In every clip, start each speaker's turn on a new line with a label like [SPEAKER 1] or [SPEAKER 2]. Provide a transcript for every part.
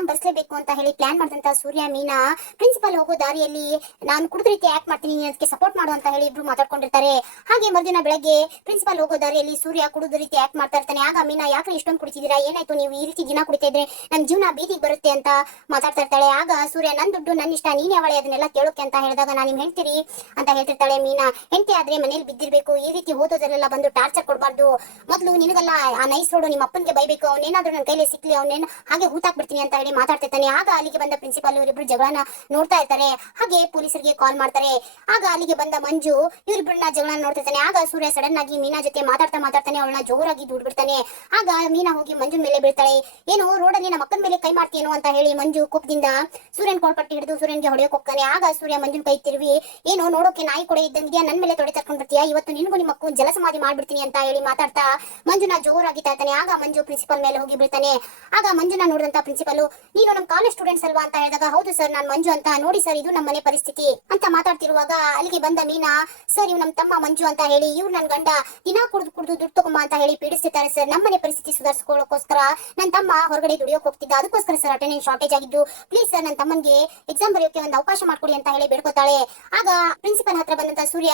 [SPEAKER 1] Exam ಬರ್ಸ್ಲೇಬೇಕು ಅಂತ ಹೇಳಿ plan ಮಾಡಿದಂತ ಸೂರ್ಯ, ಮೀನಾ ಪ್ರಿನ್ಸಿಪಲ್ ಹೋಗೋ ದಾರಿಯಲ್ಲಿ ನಾನು ಕುಡಿದ ರೀತಿ ಆಕ್ಟ್ ಮಾಡ್ತೀನಿ ಅದಕ್ಕೆ ಸಪೋರ್ಟ್ ಮಾಡು ಅಂತ ಹೇಳಿ ಇಬ್ರು ಮಾತಾಡ್ಕೊಂಡಿರ್ತಾರೆ. ಹಾಗೆ ಮರುದಿನ ಬೆಳಗ್ಗೆ ಪ್ರಿನ್ಸಿಪಲ್ ಹೋಗೋ ದಾರಿಯಲ್ಲಿ ಸೂರ್ಯ ಕುಡಿದ ರೀತಿ ಆಕ್ಟ್ ಮಾಡ್ತಾ ಇರ್ತಾನೆ. ಆಗ ಮೀನಾ ಯಾಕೆ ಇಷ್ಟೊಂದು ಕುಡಿತಿದ್ದೀರಾ? ಏನಾಯ್ತು ನೀವು ಈ ರೀತಿ ದಿನ ಕುಡಿತಾ ಇದ್ರೆ ನಮ್ ಜೀವನ ಬೀದಿಗೆ ಬರುತ್ತೆ ಅಂತ ಮಾತಾಡ್ತಾ ಇರ್ತಾಳೆ. ಆಗ ಸೂರ್ಯ, ನನ್ ದುಡ್ಡು ನನ್ನ ಇಷ್ಟ, ನೀನ್ ಯಾವಳೆ ಅದನ್ನೆಲ್ಲ ಕೇಳೋಕೆ ಅಂತ ಹೇಳಿದಾಗ ನಾನು ನಿಮ್ ಹೇಳ್ತೀರಿ ಅಂತ ಹೇಳ್ತಿರ್ತಾಳೆ ಮೀನಾ. ಹೆಂಡತಿ ಆದ್ರೆ ಮನೇಲಿ ಬಿದ್ದಿರ್ಬೇಕು, ಈ ರೀತಿ ಓದೋದ್ರಲ್ಲೆಲ್ಲ ಬಂದು ಟಾರ್ಚರ್ ಕೊಡಬಾರ್ದು. ಮೊದಲು ನಿನಗಲ್ಲ ಆ ನೈಸ್ ರೋಡು ನಿಮ್ಮ ಅಪ್ಪನಿಗೆ ಬೈಬೇಕು, ಅವನೇನಾದ್ರೂ ನನ್ನ ಕೈಲಿ ಸಿಕ್ಲಿ, ಅವನೇನು ಹಾಗೆ ಹೂತಾಕ್ಬಿಡ್ತೀನಿ ಅಂತ ಹೇಳಿ ಮಾತಾಡ್ತಿರ್ತಾನೆ. ಆಗ ಅಲ್ಲಿಗೆ ಬಂದ ಪ್ರಿನ್ಸಿಪಾಲ್ ಇವರಿಬ್ರು ಜಗಳನ ನೋಡ್ತಾ ಇರ್ತಾರೆ. ಹಾಗೆ ಪೊಲೀಸರಿಗೆ ಕಾಲ್ ಮಾಡ್ತಾರೆ. ಆಗ ಅಲ್ಲಿಗೆ ಬಂದ ಮಂಜು ಇವರಿಬ್ರನ್ನ ಜಗಳನ ನೋಡ್ತಿರ್ತಾನೆ. ಆಗ ಸೂರ್ಯ ಸಡನ್ ಆಗಿ ಮೀನಾ ಜೊತೆ ಮಾತಾಡ್ತಾ ಮಾತಾಡ್ತಾನೆ. ಅವಳನ್ನ ಜೋರಾಗಿ ದೂಡ್ಬಿಡ್ತಾನೆ. ಆಗ ಮೀನಾ ಹೋಗಿ ಮಂಜು ಮೇಲೆ ಬೀಳ್ತಾಳೆ. ಏನು ರೋಡಲ್ಲಿ ನಮ್ಮ ಅಕ್ಕನ ಮೇಲೆ ಕೈ ಮಾಡ್ತೀನೋ ಅಂತ ಹೇಳಿ ಮಂಜು ಕೋಪದಿಂದ ಸೂರ್ಯನ್ ಕೊಳ್ಪಟ್ಟಿ ಹಿಡಿದು ಸೂರ್ಯನ್ಗೆ ಹೊಡೆಯೋಕೆ ಹೋಗ್ತಾನೆ. ಆಗ ಸೂರ್ಯ ಮಂಜುನ್ ಕೈ ತಿರುವಿ, ಏನು, ನೋಡೋಕೆ ನಾಯಿ ಕೂಡ ಇದ್ದಂಗೆ ನನ್ನ ಮೇಲೆ ತೊಡೆ ತರ್ಕೊಂಡ್ ಬರ್ತೀಯಾ? ಇವತ್ತು ನಿನ್ಗೂ ನಿಮ್ಮ ಮಕ್ಕಳು ಜಲಸಮಾಧಿ ಮಾಡ್ಬಿಡ್ತೀನಿ ಅಂತ ಹೇಳಿ ಮಾತಾಡ್ತಾ ಮಂಜುನ ಜೋರಾಗಿ ತಾಯ್ತಾನೆ ಆಗ ಮಂಜು ಪ್ರಿನ್ಸಿಪಲ್ ಮೇಲೆ ಹೋಗಿ ಬೀಳ್ತಾನೆ. ಆಗ ಮಂಜುನ ನೋಡಿದಂತ ಪ್ರಿನ್ಸಿಪಲ್ ನೀನು ನಮ್ ಕಾಲೇಜ್ ಸ್ಟೂಡೆಂಟ್ಸ್ ಅಲ್ವಾ ಅಂತ ಹೇಳಿದಾಗ, ಹೌದು ಸರ್ ನಾನು ಮಂಜು ಅಂತ. ನೋಡಿ ಸರ್ ಇದು ನಮ್ಮ ಮನೆ ಪರಿಸ್ಥಿತಿ ಅಂತ ಮಾತಾಡ್ತಿರುವಾಗ ಅಲ್ಲಿಗೆ ಬಂದ ಮೀನಾ ಸರ್ ಇವ್ ನಮ್ಮ ತಮ್ಮ ಮಂಜು ಅಂತ ಹೇಳಿ, ಇವ್ರು ನನ್ ಗಂಡ ದಿನ ಕುಡ್ದು ಕುಡಿದು ದುಡ್ಡು ತಗೊಂಬ ಅಂತ ಹೇಳಿ ಪೀಡಿಸ್ತಿದ್ದಾರೆ ಸರ್ ನಮ್ಮನೆ ಪರಿಸ್ಥಿತಿ ಸುಧಾರಿಸ್ಕೊಳ್ಳೋಕೋಸ್ಕರ ನನ್ನ ತಮ್ಮ ಹೊರಗಡೆ ದುಡಿಯೋಕೆ ಹೋಗ್ತಿದ್ದ. ಅದಕ್ಕೋಸ್ಕರ ಸರ್ ಅಟೆಂಡೆನ್ಸ್ ಶಾರ್ಟೇಜ್ ಆಗಿದ್ದು. ಪ್ಲೀಸ್ ಸರ್ ನನ್ನ ತಮ್ಮನ್ಗೆ ಎಕ್ಸಾಮ್ ಬರೆಯೋಕೆ ಒಂದು ಅವಕಾಶ ಮಾಡ್ಕೊಡಿ ಅಂತ ಹೇಳಿ ಬೇಡ್ಕೊತಾಳೆ. ಆಗ ಪ್ರಿನ್ಸಿಪಲ್ ಹತ್ರ ಬಂದಂತ ಸೂರ್ಯ,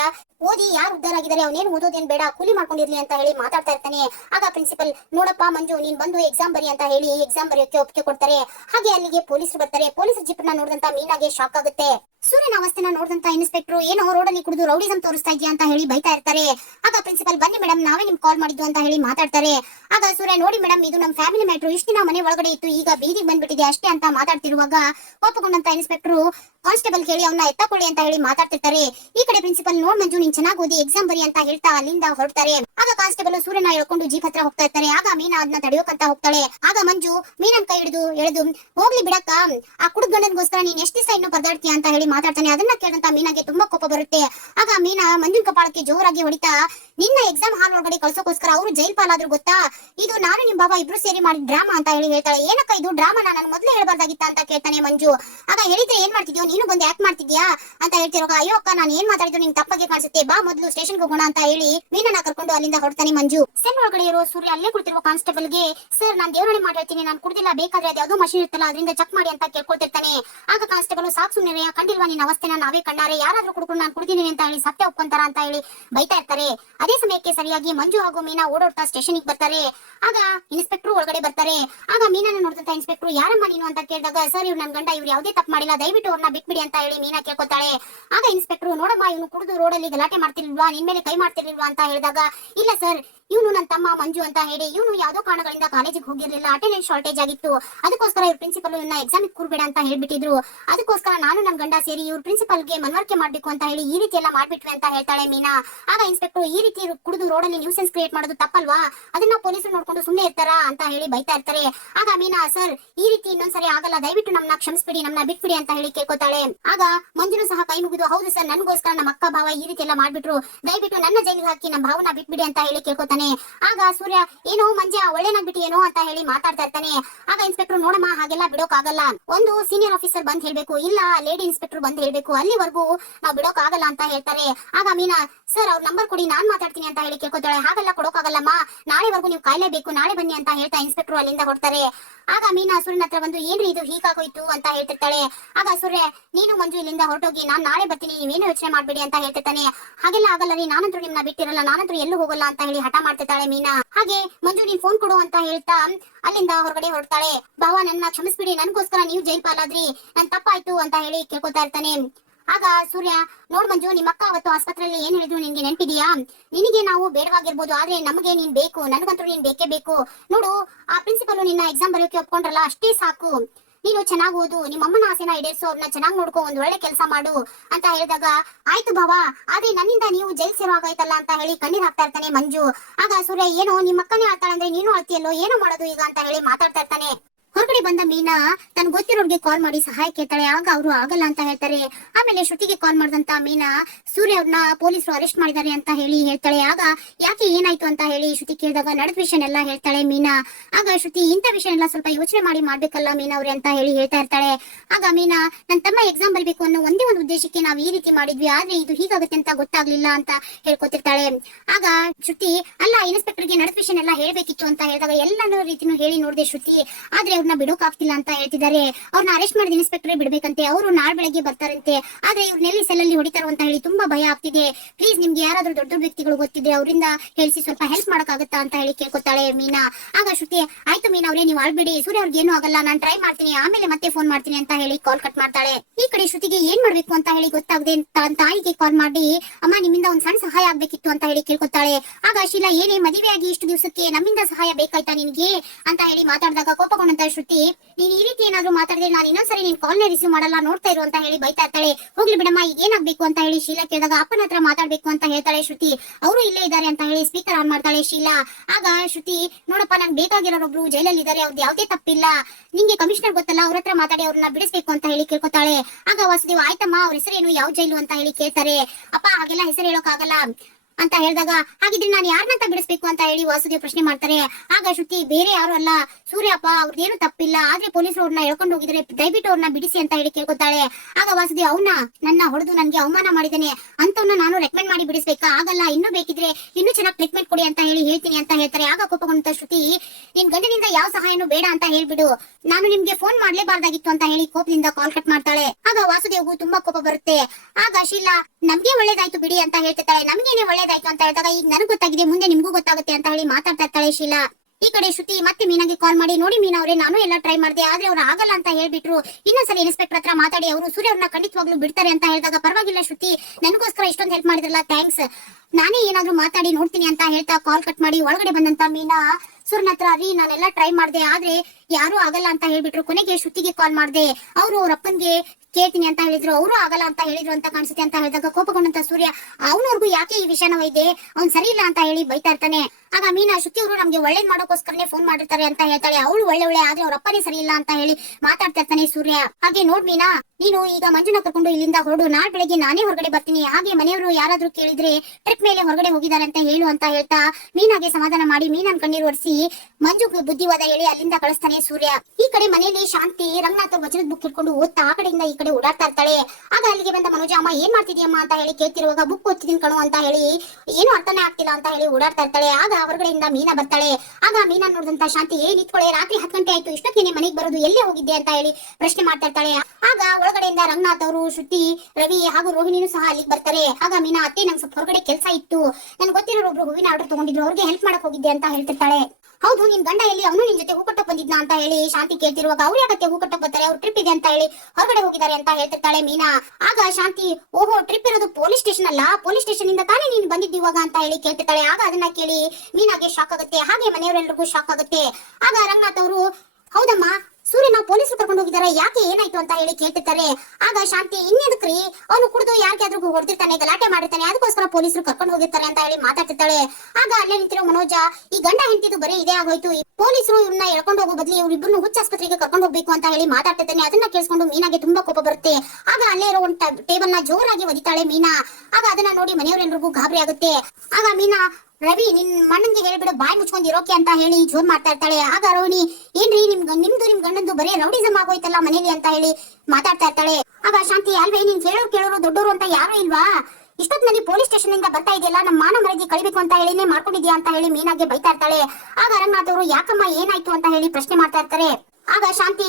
[SPEAKER 1] ಓದಿ ಯಾರು ಉದ್ದಾರ ಆಗಿದ್ದಾರೆ? ಅವನೇನು ಓದೋದೇನ್ ಬೇಡ? ಕೂಲಿ ಮಾಡ್ಕೊಂಡಿರ್ಲಿ ಅಂತ ಹೇಳಿ ಮಾತಾಡ್ತಾ ಇರ್ತಾನೆ. ಆಗ ಪ್ರಿನ್ಸಿಪಲ್ ನೋಡಪ್ಪ ಮಂಜು, ನೀನ್ ಬಂದು ಎಕ್ಸಾಮ್ ಬರಿ ಅಂತ ಹೇಳಿ ಎಕ್ಸಾಮ್ ಬರೆಯೋಕೆ ಒಪ್ಪಿಗೆ ಕೊಡ್ತಾರೆ. ಹಾಗೆ ಅಲ್ಲಿಗೆ ಪೊಲೀಸರು ಬರ್ತಾರೆ. ಪೊಲೀಸರ ಜಿಪ್ನ ನೋಡಿದಂತ ಮೀನಾಗೆ ಶಾಕ್ ಆಗುತ್ತೆ. ಸೂರ್ಯನ ಅವಸ್ಥೆನ ನೋಡಿದಂತ ಇನ್ಸ್ಪೆಕ್ಟರ್ ಏನೋ ರೋಡಲ್ಲಿ ಕುಡಿದು ರೌಡಿಸಂ ತೋರಿಸ್ತಾ ಇದೆಯಾ ಅಂತ ಹೇಳಿ ಬೈತಾ ಇರ್ತಾರೆ. ಆಗ ಪ್ರಿನ್ಸಿಪಲ್ ಬನ್ನಿ ಮೇಡಮ್ ನಾವೇ ನಿಮ್ ಕಾಲ್ ಮಾಡಿದ್ದು ಅಂತ ಹೇಳಿ ಮಾತಾಡ್ತಾರೆ. ಆಗ ಸೂರ್ಯ, ನೋಡಿ ಮೇಡಮ್, ಇದು ನಮ್ಮ ಫ್ಯಾಮಿಲಿ ಮ್ಯಾಟ್ರು ಇಷ್ಟು ದಿನ ಮನೆ ಒಳಗಡೆ ಇತ್ತು, ಈಗ ಬೀದಿಗೆ ಬಂದ್ಬಿಟ್ಟಿದೆ ಅಷ್ಟೇ ಅಂತ ಮಾತಾಡ್ತಿರುವಾಗ ಕೋಪಗೊಂಡಂತ ಇನ್ಸ್ಪೆಕ್ಟರ್ ಕಾನ್ಸ್ಟೇಬಲ್ ಕೇಳಿ ಅವನ್ನ ಎತ್ತಕೊಳ್ಳಿ ಅಂತ ಹೇಳಿ ಮಾತಾಡ್ತಿರ್ತಾರೆ. ಈ ಕಡೆ ಪ್ರಿನ್ಸಿಪಲ್ ನೋಡ್ ಮಂಜು, ನೀನ್ ಚೆನ್ನಾಗಿ ಓದಿ ಎಕ್ಸಾಮ್ ಬರಿ ಅಂತ ಹೇಳ್ತಾ ಅಲ್ಲಿಂದ ಹೊರಡ್ತಾರೆ. ಆಗ ಕಾನ್ಸ್ಟೇಬಲ್ ಸೂರ್ಯನ ಹೇಳ್ಕೊಂಡು ಜೀಪ್ ಹತ್ರ ಹೋಗ್ತಾ ಇರ್ತಾರೆ. ಆಗ ಮೀನಾ ಅದನ್ನ ತಡೆಯೋಕಂತ ಹೋಗ್ತಾಳೆ. ಆಗ ಮಂಜು, ಮೀನನ್ ಕೈ ಹಿಡಿದು ಎಳೆದು, ಹೋಗ್ಲಿ ಬಿಡಕ್ಕ, ಆ ಕುಡುಗ್ ಗಂಡನ್ಗೋಸ್ಕರ ನೀನ್ ಎಷ್ಟು ದಿವಸ ಇನ್ನು ಪರದಾಡ್ತೀಯ ಅಂತ ಹೇಳಿ ಮಾತಾಡ್ತಾನೆ. ಅದನ್ನ ಕೇಳಿದಂತ ಮೀನಾಗೆ ತುಂಬಾ ಕೋಪ ಬರುತ್ತೆ. ಆಗ ಮೀನಾ ಮಂಜುನ್ ಕಪಾಳಕ್ಕೆ ಜೋರಾಗಿ ಹೊಡಿತಾ, ನಿನ್ನ ಎಕ್ಸಾಮ್ ಹಾಲ್ ಒಳಗಡೆ ಕಳ್ಸೋಕೋಸ್ಕರ ಅವರು ಜೈಲ್ ಪಾಲಾದ್ರು ಗೊತ್ತಾ? ಇದು ನಾನು ನಿಮ್ ಬಾಬಾ ಇಬ್ರು ಸೇರಿ ಮಾಡಿದ ಡ್ರಾಮಾ ಅಂತ ಹೇಳಿ ಹೇಳ್ತಾಳೆ. ಏನಕ್ಕ ಇದು ಡ್ರಾಮಾ ನಾನು ಮೊದ್ಲೇ ಹೇಳ್ಬಾರ್ದಾಗಿತ್ತ ಅಂತ ಕೇಳ್ತಾನೆ ಮಂಜು. ಆಗ ಹೇಳಿದ್ರೆ ಏನ್ ಮಾಡ್ತಿದ್ಯೋ? ನೀನು ಬಂದು ಆಕ್ಟ್ ಮಾಡ್ತಿದ್ಯಾ? ಅಂತ ಹೇಳ್ತಿರೋ ಅಯ್ಯೋ ಅಕ್ಕ, ನಾನು ಏನ್ ಮಾತಾಡಿದ್ರು ನಿಂಗೆ ತಪ್ಪಾಗಿ ಕಾಣಿಸುತ್ತೆ. ಬಾ ಮೊದಲು ಸ್ಟೇಷನ್ಗೆ ಹೋಗೋಣ ಅಂತ ಹೇಳಿ ಮೀನನ್ನ ಕರ್ಕೊಂಡು ಅಲ್ಲಿಂದ ಹೊರಡ್ತಾನೆ ಮಂಜು. ಸೆಲ್ ಒಳಗಡೆ ಇರೋ ಸೂರ್ಯ ಅಲ್ಲೇ ಕುಳಿತಿರುವ ಕಾನ್ಸ್ಟೇಬಲ್ಗೆ ಸರ್ ನಾನು ದೇವರಣೆ ಮಾಡಿರ್ತೀನಿ ನಾನು ಕುಡ್ದಿಲ್ಲ. ಬೇಕಾದ್ರೆ ಅದು ಯಾವ್ದೋ ಮಷೀನ್ ಇರ್ತಲ್ಲ ಅದರಿಂದ ಚೆಕ್ ಮಾಡಿ ಅಂತ ಕೇಳ್ಕೊತಿರ್ತಾನೆ ಆಗ ಕಾನ್ಸ್ಟೇಬಲ್ ಸಾಕು ಸುಮ್ಮನೆ ಕಂಡಿಲ್ವಾ ನಿನ್ನ ಅವಸ್ಥೆನ? ನಾವೇ ಕಣ್ಣಾರೆ. ಯಾರಾದ್ರೂ ಕುಡ್ಕೊಂಡು ನಾನು ಕುಡ್ದಿದ್ದೀನಿ ಅಂತ ಹೇಳಿ ಸತ್ಯ ಒಪ್ಕೊಂತಾರ ಅಂತ ಹೇಳಿ ಬೈತಾ ಇರ್ತಾರೆ. ಅದೇ ಸಮಯಕ್ಕೆ ಸರಿಯಾಗಿ ಮಂಜು ಹಾಗೂ ಮೀನಾ ಓಡಾಡ್ತಾ ಸ್ಟೇಷನ್ಗೆ ಬರ್ತಾರೆ. ಆಗ ಇನ್ಸ್ಪೆಕ್ಟರ್ ಒಳಗಡೆ ಬರ್ತಾರೆ. ಆಗ ಮೀನನ್ನ ನೋಡಿದಂತ ಇನ್ಸ್ಪೆಕ್ಟರ್ ಯಾರಮ್ಮ ನೀನು? ಅಂತ ಕೇಳಿದಾಗ ಸರ್ ಇವ್ರು ನನ್ ಗಂಡ. ಇವ್ರು ಯಾವುದೇ ತಪ್ಪು ಮಾಡಿಲ್ಲ, ದಯವಿಟ್ಟು ಅವ್ರನ್ನ ಬಿಟ್ಬಿಡಿ ಅಂತ ಹೇಳಿ ಮೀನಾ ಕೇಳ್ಕೊತಾಳೆ ಆಗ ಇನ್ಸ್ಪೆಕ್ಟರ್ ನೋಡಮ್ಮ, ಇವನು ಕುಡಿದು ರೋಡಲ್ಲಿ ಗಲಾಟೆ ಮಾಡ್ತಿರ್ಲಿಲ್ವಾ? ನಿನ್ ಮೇಲೆ ಕೈ ಮಾಡ್ತಿರ್ಲಿಲ್ವಾ ಅಂತ ಹೇಳಿದಾಗ, ಇಲ್ಲ ಸರ್ ಇವನು ನನ್ನ ತಮ್ಮ ಮಂಜು ಅಂತ ಹೇಳಿ, ಇವನು ಯಾವ್ದೋ ಕಾರಣಗಳಿಂದ ಕಾಲೇಜಿಗೆ ಹೋಗಿರ್ಲಿಲ್ಲ ಅಟೆಂಡೆನ್ಸ್ ಶಾರ್ಟೇಜ್ ಆಗಿತ್ತು. ಅದಕ್ಕೋಸ್ಕರ ಇವ್ರ ಪ್ರಿನ್ಸಿಪಲ್ ಇವನ್ನ ಎಕ್ಸಾಮ್ ಕೂರ್ಬೇಡ ಅಂತ ಹೇಳ್ಬಿಟ್ಟಿದ್ರು. ಅದಕ್ಕೋಸ್ಕರ ನಾನು ನನ್ನ ಗಂಡ ಸೇರಿ ಇವ್ರ ಪ್ರಿನ್ಸಿಪಲ್ಗೆ ಮನವರಿಕೆ ಮಾಡ್ಬೇಕು ಅಂತ ಹೇಳಿ ಈ ರೀತಿ ಎಲ್ಲ ಮಾಡ್ಬಿಟ್ವಿ ಅಂತ ಹೇಳ್ತಾಳೆ ಮೀನಾ. ಆಗ ಇನ್ಸ್ಪೆಕ್ಟರ್ ಈ ರೀತಿ ಕುಡಿದು ರೋಡಲ್ಲಿ ನ್ಯೂಸೆನ್ಸ್ ಕ್ರಿಯೇಟ್ ಮಾಡೋದು ತಪ್ಪಲ್ವಾ? ಅದನ್ನ ಪೊಲೀಸರು ನೋಡ್ಕೊಂಡು ಸುಮ್ಮನೆ ಇರ್ತಾರಾ ಅಂತ ಹೇಳಿ ಬೈತಾ ಇರ್ತಾರೆ. ಆಗ ಮೀನಾ, ಸರ್, ಈ ರೀತಿ ಇನ್ನೊಂದ್ಸರಿ ಆಗಲ್ಲ. ದಯವಿಟ್ಟು ನಮ್ಮನ್ನ ಕ್ಷಮಿಸ್ಬಿಡಿ ನಮ್ಮನ್ನ ಬಿಟ್ಬಿಡಿ ಅಂತ ಹೇಳಿ ಕೇಳ್ಕೊತಾಳೆ. ಆಗ ಮಂಜುನು ಸಹ ಕೈ ಮುಗಿದು, ಹೌದು ಸರ್, ನನಗೋಸ್ಕರ ನಮ್ಮ ಅಕ್ಕ, ಭಾವ ಈ ರೀತಿ ಎಲ್ಲ ಮಾಡ್ಬಿಟ್ರು. ದಯವಿಟ್ಟು ನನ್ನ ಜೈಲಿಗೆ ಹಾಕಿ ನಮ್ಮ ಭಾವನ ಬಿಟ್ಬಿಡಿ ಅಂತ ಹೇಳಿ ಕೇಳ್ಕೊತಾನೆ ಆಗ ಸೂರ್ಯ, ಏನೋ ಮಂಜ ಒಳ್ಳೆನಾಗ್ಬಿಟ್ಟು ಏನೋ ಅಂತ ಹೇಳಿ ಮಾತಾಡ್ತಾ ಇರ್ತಾನೆ. ಆಗ ಇನ್ಸ್ಪೆಕ್ಟರ್ ನೋಡಮ್ಮ, ಹಾಗೆಲ್ಲ ಬಿಡೋಕಾಗಲ್ಲ. ಒಂದು ಸೀನಿಯರ್ ಆಫೀಸರ್ ಬಂದ್ ಹೇಳ್ಬೇಕು. ಇಲ್ಲ ಲೇಡಿ ಇನ್ಸ್ಪೆಕ್ಟರ್ ಬಂದ್ ಹೇಳ್ಬೇಕು. ಅಲ್ಲಿವರೆಗೂ ನಾವು ಬಿಡೋಕ್ ಆಗಲ್ಲ ಅಂತ ಹೇಳ್ತಾರೆ. ಆಗ ಮೀನಾ, ಸರ್, ಅವ್ರ ನಂಬರ್ ಕೊಡಿ, ನಾನ್ ಮಾತಾಡ್ತೀನಿ ಅಂತ ಹೇಳಿ ಕೇಳ್ಕೊತಾಳೆ. ಹಾಗೆಲ್ಲ ಕೊಡೋಕಾಗಲ್ಲಮ್ಮ. ನಾಳೆವರೆಗೂ ನೀವು ಕಾಯ್ಲೇಬೇಕು. ನಾಳೆ ಬನ್ನಿ ಅಂತ ಹೇಳ್ತಾ ಇನ್ಸ್ಪೆಕ್ಟರ್ ಅಲ್ಲಿಂದ ಹೊಡ್ತಾರೆ ಆಗ ಮೀನಾ ಸೂರ್ಯನ ಹತ್ರ ಬಂದು, ಏನ್ರಿ ಇದು? ಹೀಗಾಗೋಯ್ತು? ಅಂತ ಹೇಳ್ತಿರ್ತಾಳೆ. ಆಗ ಸೂರ್ಯ ನೀನು ಮಂಜು ಇಲ್ಲಿಂದ ಹೊರಟೋಗಿ, ನಾನ್ ನಾಳೆ ಬರ್ತೀನಿ. ನೀವೇನು ಯೋಚನೆ ಮಾಡ್ಬೇಡಿ ಅಂತ ಹೇಳ್ತಿರ್ತಾನೆ. ಹಾಗೆಲ್ಲ ಆಗಲ್ಲ ರೀ ನಾನಂತೂ ನಿಮ್ನ ಬಿಟ್ಟಿರಲ್ಲ ನಾನಂತೂ ಎಲ್ಲೂ ಹೋಗಲ್ಲ ಅಂತ ಹೇಳಿ ಹಠ ಮಾಡ್ತಿರ್ತಾಳೆ ಮೀನಾ. ಹಾಗೆ ಮಂಜು ನೀನ್ ಫೋನ್ ಕೊಡು ಅಂತ ಹೇಳ್ತಾ, ಅಲ್ಲಿಂದ ಹೊರಗಡೆ ಹೊರಡ್ತಾಳೆ. ಭಾವ, ನನ್ನ ಕ್ಷಮಿಸ್ಬಿಡಿ, ನನ್ಗೋಸ್ಕರ ನೀವು ಜೈಲ್ ಪಾಲಾದ್ರಿ ನನ್ ತಪ್ಪಾಯ್ತು ಅಂತ ಹೇಳಿ ಕೇಳ್ಕೊತಾ ಇರ್ತಾನೆ. ಆಗ ಸೂರ್ಯ, ನೋಡ್ ಮಂಜು ನಿಮ್ಮ ಅಕ್ಕ ಅವತ್ತು ಆಸ್ಪತ್ರೆಯಲ್ಲಿ ಏನ್ ಹೇಳಿದ್ರು ನಿನ್ಗೆ ನೆನಪಿದೆಯಾ? ನಿನಗೆ ನಾವು ಬೇಡವಾಗಿರ್ಬೋದು, ಆದ್ರೆ ನಮಗೆ ನೀನ್ ಬೇಕು, ನನಗಂತೂ ನೀನ್ ಬೇಕೇ ಬೇಕು. ನೋಡು, ಆ ಪ್ರಿನ್ಸಿಪಲ್ ನಿನ್ನ ಎಕ್ಸಾಮ್ ಬರೆಯೋಕೆ ಒಪ್ಕೊಂಡ್ರಲ್ಲ, ಅಷ್ಟೇ ಸಾಕು. ನೀನು ಚೆನ್ನಾಗಿ ಓದು ನಿಮ್ಮ ಅಮ್ಮನ ಆಸೆನ ಈಡೇರಿಸು ಅವ್ರನ್ನ ಚೆನ್ನಾಗಿ ನೋಡ್ಕೋ, ಒಂದ್ ಒಳ್ಳೆ ಕೆಲಸ ಮಾಡು ಅಂತ ಹೇಳಿದಾಗ, ಆಯ್ತು ಭಾವ, ಆದ್ರೆ ನನ್ನಿಂದ ನೀವು ಜೈಲ್ ಸೇರುವಾಗಾಯ್ತಲ್ಲ ಅಂತ ಹೇಳಿ ಕಣ್ಣೀರ್ ಹಾಕ್ತಾ ಇರ್ತಾನೆ ಮಂಜು. ಆಗ ಸೂರ್ಯ, ಏನೋ ನಿಮ್ಮ ಅಕ್ಕನೇ ಆಡ್ತಾಳಂದ್ರೆ ನೀನು ಅಳ್ತಿಯಲ್ಲೋ ಏನೋ ಮಾಡೋದು ಈಗ? ಅಂತ ಹೇಳಿ ಮಾತಾಡ್ತಾ ಇರ್ತಾನೆ. ಹೊರಗಡೆ ಬಂದ ಮೀನಾ ತನ್ ಗೊತ್ತಿರೋರ್ಗೆ ಕಾಲ್ ಮಾಡಿ ಸಹಾಯ ಕೇಳ್ತಾಳೆ. ಆಗ ಅವರು ಆಗಲ್ಲ ಅಂತ ಹೇಳ್ತಾರೆ. ಆಮೇಲೆ ಶ್ರುತಿಗೆ ಕಾಲ್ ಮಾಡಿದಂತ ಮೀನಾ, ಸೂರ್ಯ ಅವ್ರನ್ನ ಪೊಲೀಸರು ಅರೆಸ್ಟ್ ಮಾಡಿದ್ದಾರೆ ಅಂತ ಹೇಳಿ ಹೇಳ್ತಾಳೆ. ಆಗ ಯಾಕೆ ಏನಾಯ್ತು ಅಂತ ಹೇಳಿ ಶ್ರುತಿ ಕೇಳಿದಾಗ ನಡೆದ ಎಲ್ಲ ಹೇಳ್ತಾಳೆ ಮೀನಾ. ಆಗ ಶ್ರುತಿ ಇಂಥ ವಿಷಯ ಎಲ್ಲ ಸ್ವಲ್ಪ ಯೋಚನೆ ಮಾಡಿ ಮಾಡ್ಬೇಕಲ್ಲ ಮೀನಾ ಅವ್ರೆ ಅಂತ ಹೇಳಿ ಹೇಳ್ತಾ ಇರ್ತಾಳೆ. ಆಗ ಮೀನಾ ನನ್ನ ತಮ್ಮ ಎಕ್ಸಾಮ್ ಬರಬೇಕು ಅನ್ನೋ ಒಂದೇ ಒಂದು ಉದ್ದೇಶಕ್ಕೆ ನಾವು ಈ ರೀತಿ ಮಾಡಿದ್ವಿ. ಆದ್ರೆ ಇದು ಹೀಗಾಗುತ್ತೆ ಅಂತ ಗೊತ್ತಾಗ್ಲಿಲ್ಲ ಅಂತ ಹೇಳ್ಕೊತಿರ್ತಾಳೆ. ಆಗ ಶ್ರುತಿ, ಅಲ್ಲ ಇನ್ಸ್ಪೆಕ್ಟರ್ಗೆ ನಡೆದ ಎಲ್ಲ ಹೇಳ್ಬೇಕಿತ್ತು ಅಂತ ಹೇಳಿದಾಗ ಎಲ್ಲಾನು ರೀತಿನೂ ಹೇಳಿ ನೋಡಿದೆ ಶ್ರುತಿ. ಆದ್ರೆ ಅವ್ರು ಅವ್ರನ್ನ ಬಿಡೋಕ್ ಆಗ್ತಿಲ್ಲ ಅಂತ ಹೇಳ್ತಿದ್ದಾರೆ. ಅವ್ರನ್ನ ಅರೆಸ್ಟ್ ಮಾಡಿದ ಇನ್ಸ್ಪೆಕ್ಟರ್ ಬಿಡ್ಬೇಕಂತೆ. ಅವರು ನಾಳೆ ಬೆಳಗ್ಗೆ ಬರ್ತಾರಂತೆ. ಆದ್ರೆ ಇವ್ರನ್ನೆಲ್ಲಿ ಸೆಲ್ಲಲ್ಲಿ ಹೊಡಿತಾರೋ ಅಂತ ಹೇಳಿ ತುಂಬಾ ಭಯ ಆಗ್ತಿದೆ. ಪ್ಲೀಸ್ ನಿಮ್ಗೆ ಯಾರಾದ್ರೂ ದೊಡ್ಡ ದೊಡ್ಡ ವ್ಯಕ್ತಿಗಳು ಗೊತ್ತಿದ್ರೆ ಅವರಿಂದ ಹೇಳಿಸಿ ಸ್ವಲ್ಪ ಹೆಲ್ಪ್ ಮಾಡಕ್ಕಾಗತ್ತಾ ಅಂತ ಹೇಳಿ ಕೇಳ್ಕೊತಾಳೆ ಮೀನಾ. ಆಗ ಶ್ರುತಿ, ಆಯ್ತು ಮೀನಾ ಅವ್ರೇ, ನೀವು ಆಳ್ಬೇಡಿ. ಸೂರ್ಯ ಅವ್ರಿಗೆ ಏನು ಆಗಲ್ಲ. ನಾನು ಟ್ರೈ ಮಾಡ್ತೀನಿ. ಆಮೇಲೆ ಮತ್ತೆ ಫೋನ್ ಮಾಡ್ತೀನಿ ಅಂತ ಹೇಳಿ ಕಾಲ್ ಕಟ್ ಮಾಡ್ತಾಳೆ. ಈ ಕಡೆ ಶ್ರುತಿಗೆ ಏನ್ ಮಾಡ್ಬೇಕು ಅಂತ ಹೇಳಿ ಗೊತ್ತಾಗದೆ ತಾಯಿಗೆ ಕಾಲ್ ಮಾಡಿ, ಅಮ್ಮ, ನಿಮ್ಮಿಂದ ಒಂದ್ ಸಣ್ಣ ಸಹಾಯ ಆಗ್ಬೇಕಿತ್ತು ಅಂತ ಹೇಳಿ ಕೇಳ್ಕೊತಾಳೆ ಆಗ ಶೀಲಾ, ಏನೇ ಆಗಿ ಇಷ್ಟು ದಿವಸಕ್ಕೆ ನಮ್ಮಿಂದ ಸಹಾಯ ಬೇಕಾಯ್ತಾ ನಿನ್ಗೆ? ಅಂತ ಹೇಳಿ ಮಾತಾಡಿದಾಗ ಕೋಪಗೊಂಡಂತ ಶ್ರುತಿ, ನೀನ್ ಈ ರೀತಿ ಏನಾದ್ರು ಮಾತಾಡಿದ್ರೆ ನಾನು ಇನ್ನೊಂದ್ಸರಿ ನಿನ್ ಕಾಲ್ ನೇ ರಿಸೀವ್ ಮಾಡಲ್ಲ, ನೋಡ್ತಾ ಇರು ಅಂತ ಹೇಳಿ ಬೈತಾ ಇರ್ತಾಳೆ. ಹೋಗ್ಲಿ ಬಿಡಮ್ಮ, ಈಗ ಏನಾಗ್ಬೇಕು ಅಂತ ಹೇಳಿ ಶೀಲಾ ಕೇಳಿದಾಗ ಅಪ್ಪನ ಹತ್ರ ಮಾತಾಡ್ಬೇಕು ಅಂತ ಹೇಳ್ತಾಳೆ ಶ್ರುತಿ. ಅವರು ಇಲ್ಲೇ ಇದ್ದಾರೆ ಅಂತ ಹೇಳಿ ಸ್ಪೀಕರ್ ಆನ್ ಮಾಡ್ತಾಳೆ ಶೀಲಾ. ಆಗ ಶ್ರುತಿ, ನೋಡಪ್ಪ ನಂಗೆ ಬೇಕಾಗಿರೋರೊಬ್ರು ಜೈಲಲ್ಲಿ ಇದ್ದಾರೆ ಅವ್ರದ್ದು ಯಾವ್ದೇ ತಪ್ಪಿಲ್ಲ. ನಿಂಗೆ ಕಮಿಷನರ್ ಗೊತ್ತಲ್ಲ, ಅವ್ರ ಹತ್ರ ಮಾತಾಡಿ ಅವ್ರನ್ನ ಬಿಡಿಸ್ಬೇಕು ಅಂತ ಹೇಳಿ ಕೇಳ್ಕೊತಾಳೆ. ಆಗ ವಾಸುದೇವ್, ಆಯ್ತಮ್ಮ, ಅವ್ರ ಹೆಸರೇನು ಯಾವ ಜೈಲು? ಅಂತ ಹೇಳಿ ಕೇಳ್ತಾರೆ. ಅಪ್ಪ, ಹಾಗೆಲ್ಲ ಹೆಸರು ಹೇಳೋಕ್ಕಾಗಲ್ಲ. ಅಂತ ಹೇಳಿದಾಗ, ಹಾಗಿದ್ರೆ ನಾನು ಯಾರನ್ನಂತ ಬಿಡಿಸ್ಬೇಕು ಅಂತ ಹೇಳಿ ವಾಸುದೇವ್ ಪ್ರಶ್ನೆ ಮಾಡ್ತಾರೆ. ಆಗ ಶ್ರುತಿ, ಬೇರೆ ಯಾರು ಅಲ್ಲ. ಸೂರ್ಯಪ್ಪ, ಅವ್ರದ್ದೇನು ತಪ್ಪಿಲ್ಲ. ಆದ್ರೆ ಪೊಲೀಸರು ಅವ್ರನ್ನ ಎಳ್ಕೊಂಡು ಹೋಗಿದ್ರೆ ದಯವಿಟ್ಟು ಅವ್ರನ್ನ ಬಿಡಿಸಿ ಅಂತ ಹೇಳಿ ಕೇಳ್ಕೊತಾಳೆ. ಆಗ ವಾಸುದೇವ್ ಅವನ್ನ, ನನ್ನ ಹೊಡೆದು ನನ್ಗೆ ಅವಮಾನ ಮಾಡಿದ್ದಾನೆ. ಅಂತವನ್ನ ನಾನು ರೆಕಮೆಂಡ್ ಮಾಡಿ ಬಿಡಿಸ್ಬೇಕಾ? ಆಗಲ್ಲ, ಇನ್ನೂ ಬೇಕಿದ್ರೆ ಇನ್ನೂ ಚೆನ್ನಾಗಿ ಟ್ರೀಟ್ಮೆಂಟ್ ಕೊಡಿ ಅಂತ ಹೇಳಿ ಹೇಳ್ತೀನಿ ಅಂತ ಹೇಳ್ತಾರೆ. ಆಗ ಕೋಪಗೊಂಡ ಶ್ರುತಿ, ನಿನ್ ಗಂಡನಿಂದ ಯಾವ ಸಹಾಯನೂ ಬೇಡ ಅಂತ ಹೇಳ್ಬಿಡು. ನಾನು ನಿಮ್ಗೆ ಫೋನ್ ಮಾಡ್ಲೇಬಾರ್ದಾಗಿತ್ತು ಅಂತ ಹೇಳಿ ಕೋಪದಿಂದ ಕಾಲ್ ಕಟ್ ಮಾಡ್ತಾಳೆ. ಆಗ ವಾಸುದೇವ್ಗೂ ತುಂಬಾ ಕೋಪ ಬರುತ್ತೆ. ಆಗ ಶೀಲಾ ನಮ್ಗೆ ಒಳ್ಳೇದಾಯ್ತು ಬಿಡಿ ಅಂತ ಹೇಳ್ತಿರ್ತಾಳೆ. ನಮ್ಗೇನೆ ಒಳ್ಳೇದಾಯ್ತು ಅಂತ ಹೇಳಿದಾಗ ಈಗ ನನಗೆ ಗೊತ್ತಾಗಿದೆ, ಮುಂದೆ ನಿಮ್ಗೂ ಗೊತ್ತಾಗುತ್ತೆ ಅಂತ ಹೇಳಿ ಮಾತಾಡ್ತಾ ಇರ್ತಾಳೆ ಶೀಲಾ. ಈ ಕಡೆ ಶ್ರುತಿ, ಮತ್ತೆ ಮೀನಾಗೆ ಕಾಲ್ ಮಾಡಿ, ನೋಡಿ ಮೀನಾ ಅವರೇ, ನಾನು ಎಲ್ಲ ಟ್ರೈ ಮಾಡಿದೆ, ಆದ್ರೆ ಅವ್ರು ಆಗಲ್ಲ ಅಂತ ಹೇಳ್ಬಿಟ್ರು. ಇನ್ನೊಂದ್ಸರಿ ಇನ್ಸ್ಪೆಕ್ಟರ್ ಹತ್ರ ಮಾತಾಡಿ, ಅವರು ಸೂರ್ಯ ಅವ್ರನ್ನ ಖಂಡಿತವಾಗ್ಲೂ ಬಿಡ್ತಾರೆ ಅಂತ ಹೇಳಿದಾಗ, ಪರವಾಗಿಲ್ಲ ಶ್ರುತಿ, ನನಗೋಸ್ಕರ ಇಷ್ಟೊಂದು ಹೆಲ್ಪ್ ಮಾಡಿದ್ರಲ್ಲ ಥ್ಯಾಂಕ್ಸ್ ನಾನೇ ಏನಾದ್ರೂ ಮಾತಾಡಿ ನೋಡ್ತೀನಿ ಅಂತ ಹೇಳ್ತಾ ಕಾಲ್ ಕಟ್ ಮಾಡಿ ಒಳಗಡೆ ಬಂದಂತ ಮೀನಾ, ಸೂರ್ಯನ ಹತ್ರ, ರೀ, ನಾನೆಲ್ಲ ಟ್ರೈ ಮಾಡಿದೆ, ಆದ್ರೆ ಯಾರು ಆಗಲ್ಲ ಅಂತ ಹೇಳ್ಬಿಟ್ರು. ಕೊನೆಗೆ ಶ್ರುತಿಗೆ ಕಾಲ್ ಮಾಡಿದೆ, ಅವರು ಅವ್ರ ಅಪ್ಪನ್ಗೆ ಕೇಳ್ತೀನಿ ಅಂತ ಹೇಳಿದ್ರು, ಅವರು ಆಗಲ್ಲ ಅಂತ ಹೇಳಿದ್ರು ಅಂತ ಕಾಣಿಸುತ್ತೆ ಅಂತ ಹೇಳಿದಾಗ, ಕೋಪಗೊಂಡಂತ ಸೂರ್ಯ, ಅವನವ್ರಿಗೂ ಯಾಕೆ ಈ ವಿಷಯನ ಒಯ್ದೆ ಅವ್ನ್ ಸರಿ ಇಲ್ಲ ಅಂತ ಹೇಳಿ ಬೈತಾ ಇರ್ತಾನೆ. ಆಗ ಮೀನಾ, ಶ್ರುತಿ ಅವರು ನಮ್ಗೆ ಒಳ್ಳೇದ್ ಮಾಡೋಕೋಸ್ಕರನೇ ಫೋನ್ ಮಾಡಿರ್ತಾರೆ ಅಂತ ಹೇಳ್ತಾಳೆ. ಅವಳು ಒಳ್ಳೆ ಒಳ್ಳೆ, ಆದ್ರೆ ಅವ್ರ ಅಪ್ಪನೇ ಸರಿ ಇಲ್ಲ ಅಂತ ಹೇಳಿ ಮಾತಾಡ್ತಾ ಇರ್ತಾನೆ ಸೂರ್ಯ. ಹಾಗೆ ನೋಡ್ ಮೀನಾ, ನೀನು ಈಗ ಮಂಜುನ ಕರ್ಕೊಂಡು ಇಲ್ಲಿಂದ ಹೊರಡು ನಾಳೆ ಬೆಳಗ್ಗೆ ನಾನೇ ಹೊರಗಡೆ ಬರ್ತೀನಿ. ಹಾಗೆ ಮನೆಯವರು ಯಾರಾದ್ರೂ ಕೇಳಿದ್ರೆ ಟ್ರಿಪ್ ಮೇಲೆ ಹೊರಗಡೆ ಹೋಗಿದ್ದಾರೆ ಅಂತ ಹೇಳು ಅಂತ ಹೇಳ್ತಾ ಮೀನಾಗೆ ಸಮಾಧಾನ ಮಾಡಿ ಮೀನನ್ ಕಣ್ಣೀರು ಒರೆಸಿ ಮಂಜು ಬುದ್ಧಿವಾದ ಹೇಳಿ ಅಲ್ಲಿಂದ ಕಳಿಸ್ತಾನೆ ಸೂರ್ಯ. ಈ ಕಡೆ ಮನೆಯಲ್ಲಿ ಶಾಂತಿ, ರಂಗನಾಥ್ ವಚನದ ಬುಕ್ ಇಟ್ಕೊಂಡು ಓದ್ತಾ ಆ ಕಡೆಯಿಂದ ಈ ಕಡೆ ಓಡಾಡ್ತಾ ಇರ್ತಾಳೆ. ಆಗ ಅಲ್ಲಿಗೆ ಬಂದ ಮನೋಜ, ಅಮ್ಮ, ಏನ್ ಮಾಡ್ತಿದ್ಯಮ್ಮ? ಅಂತ ಹೇಳಿ ಕೇಳ್ತಿರುವಾಗ ಬುಕ್ ಓದ್ತಿದ್ದೀನಿ ಕಣು ಅಂತ ಹೇಳಿ, ಏನು ಅರ್ಥನೇ ಆಗ್ತಿಲ್ಲ ಅಂತ ಹೇಳಿ ಓಡಾಡ್ತಾ ಇರ್ತಾಳೆ. ಆಗ ಹೊರಗಡೆಯಿಂದ ಮೀನಾ ಬರ್ತಾಳೆ. ಆಗ ಮೀನಾ ನೋಡಿದಂತ ಶಾಂತಿ ಏನ್ ನಿಂತ್ಕೊಳ್ಳೆ, ರಾತ್ರಿ ಹತ್ತು ಗಂಟೆ ಆಯ್ತು, ಇಷ್ಟೊತ್ತಿಗೆ ಮನೆಗೆ ಬರೋದು ಎಲ್ಲೇ ಹೋಗಿದ್ದೆ ಅಂತ ಹೇಳಿ ಪ್ರಶ್ನೆ ಮಾಡ್ತಾ ಇರ್ತಾಳೆ. ಆಗ ಒಳಗಡೆಯಿಂದ ರಂಗನಾಥ್ ಅವರು, ಶ್ರುತಿ, ರವಿ ಹಾಗೂ ರೋಹಿಣಿನೂ ಸಹ ಅಲ್ಲಿಗೆ ಬರ್ತಾರೆ. ಆಗ ಮೀನಾ, ಅತ್ತೆ, ನಂಗೆ ಸ್ವಲ್ಪ ಹೊರಗಡೆ ಕೆಲಸ ಇತ್ತು. ನನ್ಗೆ ಗೊತ್ತಿರೋ ಒಬ್ರು ಹೂವಿನ ಆರ್ಡರ್ ತಗೊಂಡಿದ್ರು, ಅವ್ರಿಗೆ ಹೆಲ್ಪ್ ಮಾಡಕ್ ಹೋಗಿದ್ದೆ ಅಂತ ಹೇಳ್ತಿರ್ತಾಳೆ. ಹೌದು, ನಿನ್ ಗಂಡ ಎಲ್ಲಿ ಅವನು ನಿನ್ ಜೊತೆ ಹೂ ಕಟ್ಟಕ್ ಬಂದಿದ್ನ ಅಂತ ಹೇಳಿ, ಶಾಂತಿ ಕೇಳ್ತಿರುವಾಗ ಅವ್ರು ಯಾಕತ್ತೆ ಹೂ ಬರ್ತಾರೆ? ಅವ್ರು ಟ್ರಿಪ್ ಇದೆ ಅಂತ ಹೇಳಿ ಹೊರಗಡೆ ಹೋಗಿದ್ದಾರೆ ಅಂತ ಹೇಳ್ತಿರ್ತಾಳೆ ಮೀನಾ. ಆಗ ಶಾಂತಿ, ಓಹೋ ಟ್ರಿಪ್ ಇರೋದು ಪೊಲೀಸ್ ಸ್ಟೇಷನ್ ಅಲ್ಲ? ಪೊಲೀಸ್ ಸ್ಟೇಷನ್ ಇಂದ ತಾನೇ ನೀನ್ ಬಂದಿದ್ದು ಇವಾಗ ಅಂತ ಹೇಳಿ ಕೇಳ್ತಿರ್ತಾಳೆ. ಆಗ ಅದನ್ನ ಕೇಳಿ ಮೀನಾಗೆ ಶಾಕ್ ಆಗುತ್ತೆ. ಹಾಗೆ ಮನೆಯವರೆಲ್ಲರಿಗೂ ಶಾಕ್ ಆಗುತ್ತೆ. ಆಗ ರಂಗನಾಥ್ ಅವರು ಹೌದಮ್ಮ, ಸೂರ್ಯನ ಪೊಲೀಸ್ ಕರ್ಕೊಂಡು ಹೋಗಿದ್ದಾರೆ. ಯಾಕೆ ಏನಾಯ್ತು ಅಂತ ಹೇಳಿ ಕೇಳ್ತಿರ್ತಾರೆ. ಆಗ ಶಾಂತಿ ಇನ್ನೆದಕ್ರಿ ಅವನು ಕುಡಿದು ಯಾರಿಗಾದ್ರೂ ಹೊಡೆದಿರ್ತಾನೆ, ಗಲಾಟೆ ಮಾಡಿರ್ತಾನೆ, ಅದಕ್ಕೋಸ್ಕರ ಪೊಲೀಸರು ಕರ್ಕೊಂಡು ಹೋಗಿರ್ತಾರೆ ಅಂತ ಹೇಳಿ ಮಾತಾಡ್ತಿರ್ತಾಳೆ. ಆಗ ಅಲ್ಲೇ ನಿಂತಿರೋ ಮನೋಜ, ಈ ಗಂಡ ಹೆಂಡತಿದು ಬರೀ ಇದೇ ಆಗೋಯ್ತು. ಪೊಲೀಸರು ಇವ್ರನ್ನ ಎಳ್ಕೊಂಡು ಹೋಗೋ ಬದಲು ಇವರಿಬ್ಬರನ್ನು ಹುಚ್ಚ ಆಸ್ಪತ್ರೆಗೆ ಕರ್ಕೊಂಡು ಹೋಗ್ಬೇಕು ಅಂತ ಹೇಳಿ ಮಾತಾಡ್ತಿದ್ದಾನೆ ಅದನ್ನ ಕೇಳಿಸ್ಕೊಂಡು ಮೀನಾಗೆ ತುಂಬಾ ಕೋಪ ಬರುತ್ತೆ. ಆಗ ಅಲ್ಲೇ ಇರೋ ಒಂದು ಟೇಬಲ್ನ ಜೋರಾಗಿ ಒದಿತಾಳೆ ಮೀನಾ. ಆಗ ಅದನ್ನ ನೋಡಿ ಮನೆಯವರೆಲ್ಲರಿಗೂ ಗಾಬರಿ ಆಗುತ್ತೆ. ಆಗ ಮೀನಾ ರವಿ, ನಿನ್ ಮಣ್ಣಂಗೆ ಹೇಳ್ಬಿಡು, ಬಾಯಿ ಮುಚ್ಕೊಂಡ್ ಇರೋಕೆ ಅಂತ ಹೇಳಿ ಜೋರ್ ಮಾಡ್ತಾ ಇರ್ತಾಳೆ. ಆಗ ರೋಹಿಣಿ, ಏನ್ರಿ ನಿಮ್ ನಿಮ್ದು ನಿಮ್ ಗಂಡಂದು ಬರೀ ರೌಡಿಸಮ್ ಆಗೋಯ್ತಲ್ಲ ಮನೇಲಿ ಅಂತ ಹೇಳಿ ಮಾತಾಡ್ತಾ ಇರ್ತಾಳೆ. ಆಗ ಶಾಂತಿ, ಅಲ್ವೇ, ನೀನ್ ಕೇಳೋರು ಕೇಳೋರು ದೊಡ್ಡೋರು ಅಂತ ಯಾರು ಇಲ್ವಾ? ಇಷ್ಟೊತ್ತಿನಲ್ಲಿ ಪೊಲೀಸ್ ಸ್ಟೇಷನ್ ಇಂದ ಬರ್ತಾ ಇದೆಯಲ್ಲ, ನಮ್ಮ ಮಾನ ಮರಜಿ ಕಳಿಬೇಕು ಅಂತ ಹೇಳಿನೇ ಮಾಡ್ಕೊಂಡಿದ್ಯಾ ಅಂತ ಹೇಳಿ ಮೀನಾಗೆ ಬೈತಾ ಇರ್ತಾಳೆ. ಆಗ ರಂಗನಾಥ್ ಅವರು, ಯಾಕಮ್ಮ ಏನಾಯ್ತು ಅಂತ ಹೇಳಿ ಪ್ರಶ್ನೆ ಮಾಡ್ತಾ ಇರ್ತಾರೆ. ಆಗ ಶಾಂತಿ,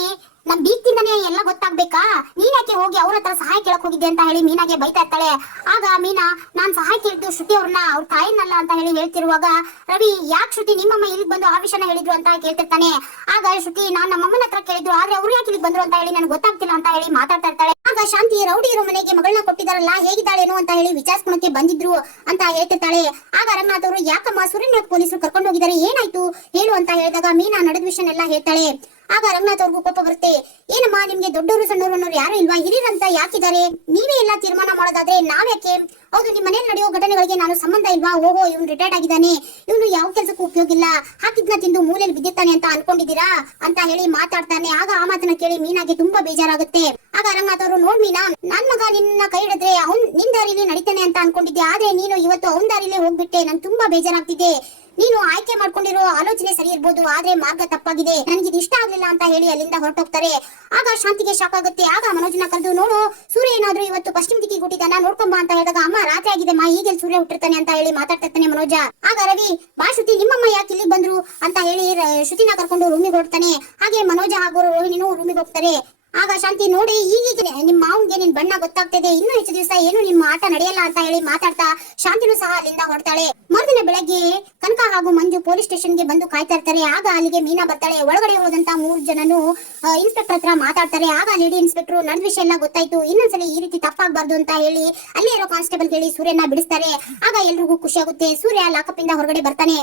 [SPEAKER 1] ನಮ್ ಬೀಕ್ತಿಂದನೇ ಎಲ್ಲ ಗೊತ್ತಾಗ್ಬೇಕಾ? ನೀನ್ ಯಾಕೆ ಹೋಗಿ ಅವ್ರ ಹತ್ರ ಸಹಾಯ ಕೇಳಕ್ ಹೋಗಿದ್ದೆ ಅಂತ ಹೇಳಿ ಮೀನಾಗೆ ಬೈತಾ ಇರ್ತಾಳೆ. ಆಗ ಮೀನಾ, ನಾನ್ ಸಹಾಯ ಕೇಳಿದ್ದು ಶ್ರುತಿ ಅವ್ರನ್ನ ಅವ್ರ ತಾಯಿನಲ್ಲ ಅಂತ ಹೇಳಿ ಹೇಳ್ತಿರುವಾಗ, ರವಿ, ಯಾಕೆ ಶ್ರುತಿ ನಿಮ್ಮಮ್ಮ ಇಲ್ಲಿಗೆ ಬಂದು ಆ ಹೇಳಿದ್ರು ಅಂತ ಕೇಳ್ತಿರ್ತಾನೆ? ಆಗ ಶ್ರುತಿ, ನಾನ್ ನಮ್ಮಮ್ಮನ ಹತ್ರ ಕೇಳಿದ್ರು ಆದ್ರೆ ಅವ್ರು ಯಾಕೆ ಇಲ್ಲಿಗೆ ಬಂದ್ರು ಅಂತ ಹೇಳಿ ನನ್ಗೆ ಗೊತ್ತಾಗ್ತಿಲ್ಲ ಅಂತ ಹೇಳಿ ಮಾತಾಡ್ತಾ ಇರ್ತಾಳೆ. ಆಗ ಶಾಂತಿ ರೌಡಿ ಇರೋ ಮನೆಗೆ ಮಗಳನ್ನ ಕೊಟ್ಟಿದಾರಲ್ಲ, ಹೇಗಿದ್ದಾಳೇನು ಅಂತ ಹೇಳಿ ವಿಚಾರಿಸ್ಕೊಳಕ್ಕೆ ಬಂದಿದ್ರು ಅಂತ ಹೇಳ್ತಿರ್ತಾಳೆ. ಆಗ ರಂಗನಾಥ್ ಅವರು, ಯಾಕಮ್ಮ ಸುರೇಂದ್ರ ಪೊಲೀಸರು ಕರ್ಕೊಂಡು ಹೋಗಿದ್ದಾರೆ ಏನಾಯ್ತು? ಹೇಳು ಅಂತ ಹೇಳಿದಾಗ ಮೀನಾ ನಡೆದ ವಿಷಯನೆಲ್ಲ ಹೇಳ್ತಾಳೆ. ಆಗ ರಂಗನಾಥ್ ಅವ್ರಿಗೂ ಕೋಪ ಬರುತ್ತೆ. ಏನಮ್ಮ, ನಿಮ್ಗೆ ದೊಡ್ಡವರು ಸಣ್ಣವರು ಅನ್ನೋರು ಯಾರು ಇಲ್ವಾ? ಹಿರಿಯರಂತ ಯಾಕಿದ್ದಾರೆ? ನೀವೇ ಎಲ್ಲ ತೀರ್ಮಾನ ಮಾಡೋದಾದ್ರೆ ನಾವ್ಯಾಕೆ ಹೌದು ನಿಮ್ಮ ಮನೇಲಿ ನಡೆಯೋ ಘಟನೆಗಳಿಗೆ ನಾನು ಸಂಬಂಧ ಇಲ್ವಾ? ಓಹೋ, ಇವ್ನು ರಿಟೈರ್ಡ್ ಆಗಿದ್ದಾನೆ. ಇವನು ಯಾವ ಕೆಲಸಕ್ಕೂ ಉಪಯೋಗ ಇಲ್ಲ. ಹಾಕಿದ್ನ ತಿಂದು ಮೂಲೆಯಲ್ಲಿ ಬಿದ್ದಿರ್ತಾನೆ ಅಂತ ಅನ್ಕೊಂಡಿದ್ದೀರಾ? ಅಂತ ಹೇಳಿ ಮಾತಾಡ್ತಾನೆ. ಆಗ ಆ ಮಾತನ್ನ ಕೇಳಿ ಮೀನಾಗೆ ತುಂಬಾ ಬೇಜಾರಾಗುತ್ತೆ. ಆಗ ರಂಗನಾಥ್ ಅವರು, ನೋಡ್ ಮೀನಾ, ನನ್ ಮಗ ನಿನ್ನ ಕೈ ಹಿಡಿದ್ರೆ ಅವ್ನ್ ನಿನ್ ದಾರಿಲಿ ನಡಿತಾನೆ ಅಂತ ಅನ್ಕೊಂಡಿದ್ದೆ. ಆದ್ರೆ ನೀನು ಇವತ್ತು ಅವನ್ ದಾರಿಲೇ ಹೋಗ್ಬಿಟ್ಟೆ. ನನ್ ತುಂಬಾ ಬೇಜಾರಾಗ್ತಿದೆ. ನೀನು ಆಯ್ಕೆ ಮಾಡ್ಕೊಂಡಿರೋ ಆಲೋಚನೆ ಸರಿ ಇರ್ಬೋದು, ಆದ್ರೆ ಮಾರ್ಗ ತಪ್ಪಾಗಿದೆ. ನನಗೆ ಇದು ಇಷ್ಟ ಆಗ್ಲಿಲ್ಲ ಅಂತ ಹೇಳಿ ಅಲ್ಲಿಂದ ಹೊರಟೋಗ್ತಾರೆ. ಆಗ ಶಾಂತಿಗೆ ಶಾಕ್ ಆಗುತ್ತೆ. ಆಗ ಮನೋಜನ ಕರೆದು, ನೋಡು, ಸೂರ್ಯ ಏನಾದ್ರು ಇವತ್ತು ಪಶ್ಚಿಮ ದಿಕ್ಕಿಗೆ ಹುಟ್ಟಿದಾನ ನೋಡ್ಕೊಂಬ ಅಂತ ಹೇಳಿದಾಗ, ಅಮ್ಮ, ರಾತ್ರಿ ಆಗಿದೆ, ಮಾ ಈಗ ಸೂರ್ಯ ಹುಟ್ಟಿರ್ತಾನೆ ಅಂತ ಹೇಳಿ ಮಾತಾಡ್ತಿರ್ತಾನೆ ಮನೋಜ. ಆಗ ರವಿ, ಬಾ ಶ್ರುತಿ, ನಿಮ್ಮಮ್ಮ ಯಾಕೆ ಇಲ್ಲಿ ಬಂದ್ರು? ಅಂತ ಹೇಳಿ ಶ್ರುತಿನ ಕರ್ಕೊಂಡು ರೂಮಿಗೆ ಹೊರಡ್ತಾನೆ. ಹಾಗೆ ಮನೋಜ ಹಾಗೂ ರೋಹಿಣಿನೂ ರೂಮಿಗೆ ಹೋಗ್ತಾರೆ. ಆಗ ಶಾಂತಿ ನೋಡಿ ಈಗೀಗ ನಿಮ್ಮ ಮಾವನ್ಗೆ ನಿನ್ ಬಣ್ಣ ಗೊತ್ತಾಗ್ತಿದೆ. ಇನ್ನೂ ಹೆಚ್ಚು ದಿವಸ ಏನು ನಿಮ್ಮ ಆಟ ನಡೆಯಲ್ಲ ಅಂತ ಹೇಳಿ ಮಾತಾಡ್ತಾ ಶಾಂತಿನೂ ಸಹ ಅಲ್ಲಿಂದ ಹೊರತಾಳೆ ಮರುದಿನ ಬೆಳಗ್ಗೆ ಕನಕ ಹಾಗೂ ಮಂಜು ಪೊಲೀಸ್ ಸ್ಟೇಷನ್ಗೆ ಬಂದು ಕಾಯ್ತಾ ಇರ್ತಾರೆ. ಆಗ ಅಲ್ಲಿಗೆ ಮೀನಾ ಬರ್ತಾಳೆ. ಒಳಗಡೆ ಹೋದಂತ ಮೂರ್ ಜನನು ಇನ್ಸ್ಪೆಕ್ಟರ್ ಹತ್ರ ಮಾತಾಡ್ತಾರೆ. ಆಗ ಲೇಡಿ ಇನ್ಸ್ಪೆಕ್ಟರ್ ನನ್ ವಿಷಯ ಎಲ್ಲ ಗೊತ್ತಾಯ್ತು. ಇನ್ನೊಂದ್ಸಲಿ ಈ ರೀತಿ ತಪ್ಪಾಗಬಾರ್ದು ಅಂತ ಹೇಳಿ ಅಲ್ಲಿ ಇರೋ ಕಾನ್ಸ್ಟೇಬಲ್ ಹೇಳಿ ಸೂರ್ಯನ ಬಿಡಿಸ್ತಾರೆ. ಆಗ ಎಲ್ರಿಗೂ ಖುಷಿ ಆಗುತ್ತೆ. ಸೂರ್ಯ ಲಾಕಪ್ ಇಂದ ಹೊರಗಡೆ ಬರ್ತಾನೆ.